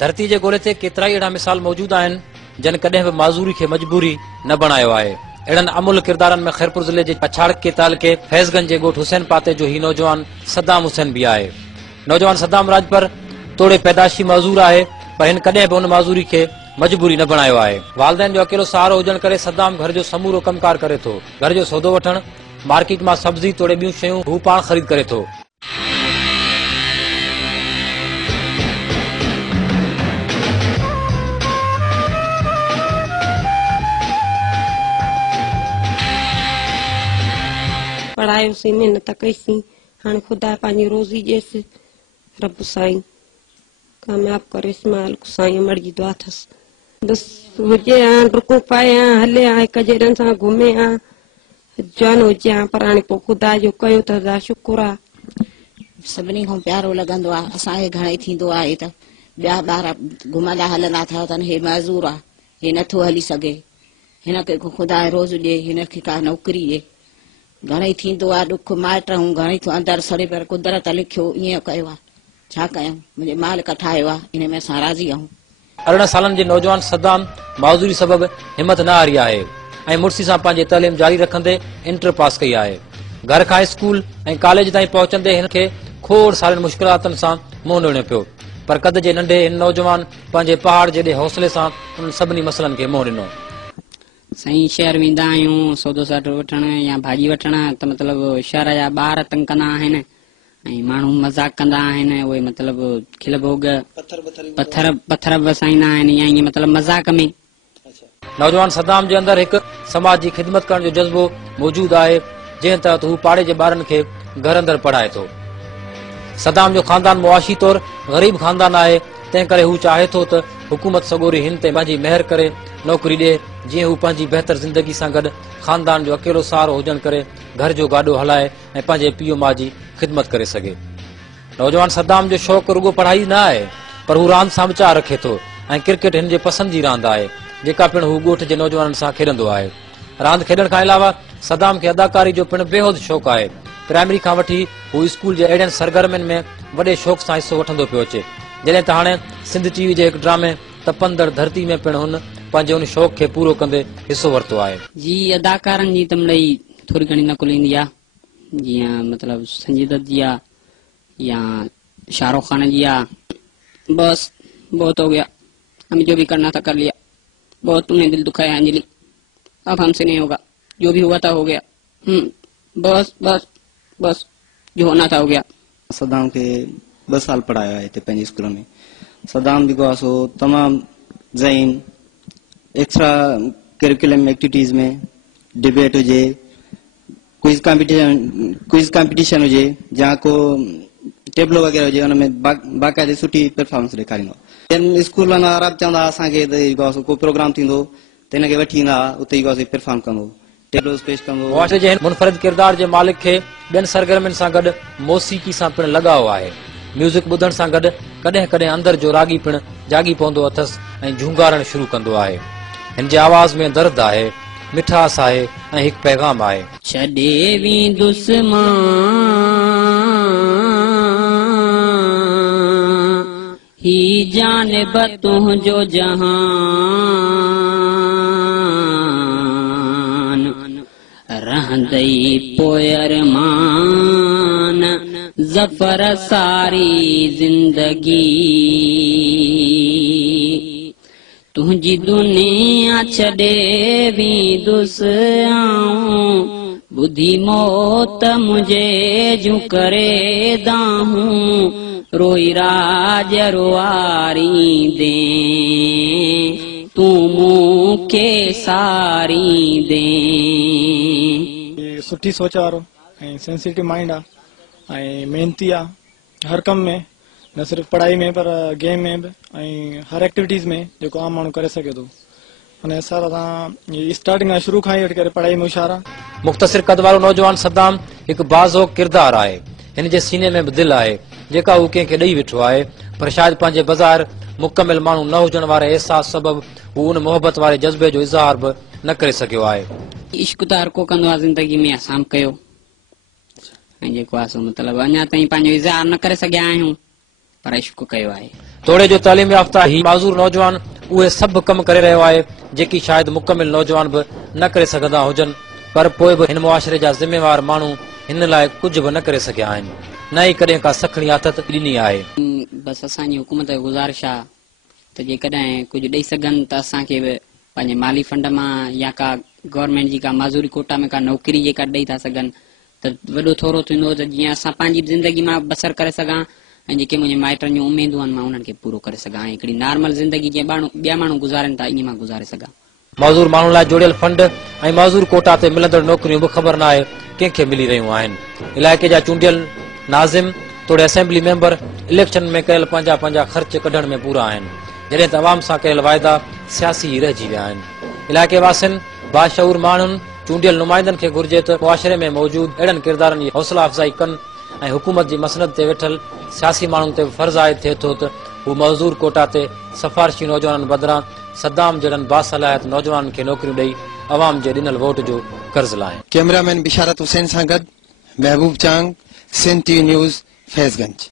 धरती जे ॻोल्हे ते केतिरा ई अहिड़ा मिसाल मौजूद आहिनि जिन कॾहिं बि माज़ूरी खे मजबूरी न बणायो आहे। अहिड़नि अमुल किरदारनि में खैरपुर ज़िले जे पछाड़ के तालुके फैज़गंज जे ॻोठ हुसैन पाते जो ही नौजवान सद्दाम हुसैन बि आहे। नौजवान सद्दाम राजपर तोड़े पैदाशी मज़ूर आहे, पर हिन कॾहिं बि उन माज़ूरी खे मजबूरी न बणायो आहे। वालदेन जो अकेलो सहारो हुजण करे सद्दाम घर जो समूरो कमकार करे थो। घर जो सौदो वठण, मार्केट मां सब्जी तोड़े ॿियूं शयूं हू पाण ख़रीद करे थो। पढ़ायोसीं, मेहनत कईसीं, हाणे खुदा पंहिंजी रोज़ी ॾिएसि, रब साईं कामयाब करेसि, मालिक साईं मर्जी दुआ अथसि। बसि हुजे हा, डुकूं पाए हा, हले हा, हिक जहिड़नि सां घुमे हा, जवान हुजे हा, पर हाणे पोइ खुदा जो कयो त ख़ुदा शुकुर आहे। सभिनी खां प्यारो लॻंदो आहे असांखे घणेई थींदो आहे त ॿिया ॿार घुमंदा हलंदा अथव त हे मज़ूर आहे, हे नथो हली सघे, हिनखे ख़ुदा रोज़ ॾिए, हिनखे का नौकिरी ॾिए। घणेई थींदो आहे ॾुख, माइट हूं घणेई अंदरि सड़े, पर कुदरत लिखियो ईअं कयो आहे, छा कयूं, मुंहिंजे मालिक ठाहियो आहे, इन में असां राज़ी आहियूं। 18 सालनि जे नौजवान सद्दाम माज़ूरी सबबि हिमत न हारी आहे ऐं मुड़िसी सां पंहिंजी तइलीम जारी रखंदे इंटर पास कई आहे। घर खां स्कूल ऐं कॉलेज ताईं पहुचंदे हिन खे खोड़ सारियुनि मुश्किलातुनि सां मुंहुं ॾियणो पियो, पर कद जे नंढे हिन नौजवान पंहिंजे पहाड़ जेॾे हौसले सां उन सभिनी मसइलनि खे मुंहुं ॾिनो। साईं शहर वेंदा आहियूं सौदो साटो वठण या भाॼी वठण, त मतिलबु शहर जा ॿार तंग कंदा आहिनि ऐं माण्हू मज़ाक कंदा आहिनि, उहे मतिलबु खिल भोग पत्थर वसाईंदा आहिनि या ईअं मतिलबु मज़ाक में। नौजवान सद्दाम जे अंदरि हिकु समाज जी ख़िदमत करण जो जज़्बो मौजूदु आहे, जंहिं तहत हू पाड़े जे ॿारनि खे घर अंदरि पढ़ाए थो। सद्दाम जो ख़ानदान मुआशी तौरु ग़रीब ख़ानदान आहे, तंहिं करे हू चाहे थो त हुकूमत सगोरी हिन ते पंहिंजी महिर करे नौकरी ॾिए, जीअं हू पंहिंजी बहितर ज़िंदगी सां गॾु ख़ानदान जो अकेलो सहारो हुजण करे घर जो गाॾो हलाए ऐं पंहिंजे पीउ माउ जी ख़िदमत करे सघे। नौजवान सद्दाम जो शौक़ु रुगो पढ़ाई न आहे, पर हू रांदि सां विचार रखे थो ऐं क्रिकेट हिन जे पसंदि जी रांदि आहे, जेका पिणु हू ॻोठ जे नौजवाननि सां खेॾंदो आहे। रांदि खेॾण खां अलावा सद्दाम खे अदाकारी जो पिणु बेहद शौक़ु आहे। प्राइमरी खां वठी हू स्कूल जे अहिड़नि सरगर्मियुनि में वॾे शौक़ सां हिसो वठंदो पियो अचे, जॾहिं त हाणे सिंध टीवी जे हिकु ड्रामे तपंदड़ धरती में पिणु हुन पंहिंजे उन शौक़ खे पूरो कंदे हिसो वरितो आहे। जी अदाकारनि जी त मिड़ई थोरी घणी नकुल ईंदी आहे, जीअं मतिलबु संजय दत्त जी आहे या शाहरुख खान जी आहे। बस बहुत हो गया, हमें जो भी करना था कर लिया, बहुत तुमने दिल दुखाया अंजलि, अब हमसे नहीं होगा, जो भी हुआ था हो गया, बस बस बस जो होना था हो गया। सद्दाम के 2 साल पढ़ाया है पंहिंजे स्कूल में। सद्दाम जेको आहे सो तमामु ज़हीन, एक्स्ट्रा करिकुलम एक्टिविटीज़ में डिबेट हुजे, क्विज कंपटीशन हुजे, जहाँ को टेबलो वग़ैरह हुजे, हुनमें बाक़ाइदे सुठी परफॉर्मेंस ॾेखारींदो। स्कूल वारा अरब चवंदा असांखे त को प्रोग्राम थींदो त हिनखे वठी ईंदा, उते ई परफॉर्म कंदो, टेबलोस पेश कंदो। मुआशरे जे मुनफरिद किरदार जे मालिक खे ॿियनि सरगर्मियुनि सां गॾु मौसीक़ी सां पिणु लॻाव आहे। म्यूज़िक ॿुधण सां गॾु कॾहिं कॾहिं अंदरि जो रागी पिणु जागी पवंदो अथसि ऐं झूंगारणु शुरू कंदो आहे। हिन जे आवाज़ में दर्द आहे, मिठास आहे ऐं हिकु पैगाम आहे। छॾे वेंदुसि मां ही जानिब तुंहिंजो जहान, रहंदई पोयर मान ज़फ़र सारी ज़िंदगी, तुंहिंजी दुनिया छॾे वेंदुसि आऊं, ॿुधी मौत मुंहिंजे जूं करे दाहूं, रोई राज रोआरींदे तूं मूंखे सारींदे। सुठी सोच वारो ऐं सेंसिटिव माइंड आहे ऐं मेहनती आहे हर कम में, न सिर्फ़ु पढ़ाई में पर गेम में बि ऐं हर एक्टिविटीज़ में जेको आम माण्हू करे सघे थो। हुन हिसाब सां स्टार्टिंग खां शुरू खां ई वठी करे पढ़ाई में होशियारु आहे। मुख़्तसिर कद वारो नौजवान सद्दाम हिकु बाज़ो किरदारु आहे। हिन जे सीने में बि दिलि आहे जेका हू कंहिंखे ॾेई वेठो आहे, पर शायदि पंहिंजे बज़ार मुकमिल माण्हू न हुजण वारे अहसास सबबु हू उन मोहबत वारे जज़्बे जो इज़हार बि न करे सघियो आहे। इश्क त हर को कंदो आहे ज़िंदगी में, असां बि कयो ऐं जेको आहे सो मतिलबु अञा ताईं पंहिंजो इज़हार न करे सघिया आहियूं, पढ़ाई शुरू कयो आहे। तोड़े जो तालीम याफ़्ता ही माज़ूर नौजवान उहे सभु कम करे रहियो आहे जेकी शायदि मुकमिल नौजवान बि न करे सघंदा हुजनि, पर पोइ बि हिन मुआशिरे जा ज़िम्मेवार माण्हू हिन लाइ कुझु बि न करे सघिया आहिनि, न ई कॾहिं का सखणी आदत ॾिनी आहे। बसि असांजी हुकूमत जो गुज़ारिश आहे त जेकॾहिं कुझु ॾेई सघनि त असांखे बि पंहिंजे माली फंड मां या का गवर्नमेंट जी का माज़ूरी कोटा में का नौकिरी जेका ॾेई था सघनि त वॾो थोरो थींदो त जीअं असां पंहिंजी ज़िंदगी मां बसर करे सघां ऐं जेके मुंहिंजे माइटनि जूं उमेदूं आहिनि मां उन्हनि खे पूरो करे सघां ऐं हिकिड़ी नॉर्मल ज़िंदगी जीअं ॿिया माण्हू गुज़ारनि था ईअं मां गुज़ारे सघां। मज़ूर माण्हुनि लाइ जोड़ियल फंड ऐं मज़ूर कोटा ते मिलंदड़ नौकरियूं बि ख़बर न आहे कंहिंखे मिली रहियूं आहिनि। इलाइक़े जा चूंडियल नाज़िम तोड़े असेंबली मेंबर इलेक्शन में कयल पंहिंजा पंहिंजा ख़र्च कढण में पूरा आहिनि, जॾहिं त अवाम सां कयल वाइदा सियासी ई रहिजी विया आहिनि। इलाइक़े वासियुनि बाशऊर माण्हुनि चूंडियल नुमाइंदनि खे घुर्जे त मुआशिरे में मौजूदु अहिड़नि किरदारनि जी हौसला अफ़ज़ाई कनि ऐं हुकूमत जी मसनद ते वेठल सियासी माण्हुनि ते फर्ज़ आयद थिए थो त हू मज़ूर कोटा ते सफ़ारशी नौजवाननि बदिरां सद्दाम जहिड़नि बासलाहियत नौजवाननि खे नौकरियूं ॾेई अवाम जे ॾिनल वोट जो कर्ज़ लाहिनि। कैमरामैन बिशारत हुसैन सां गॾु महबूब चांग, सिंध टीवी न्यूज़, फैज़गंज।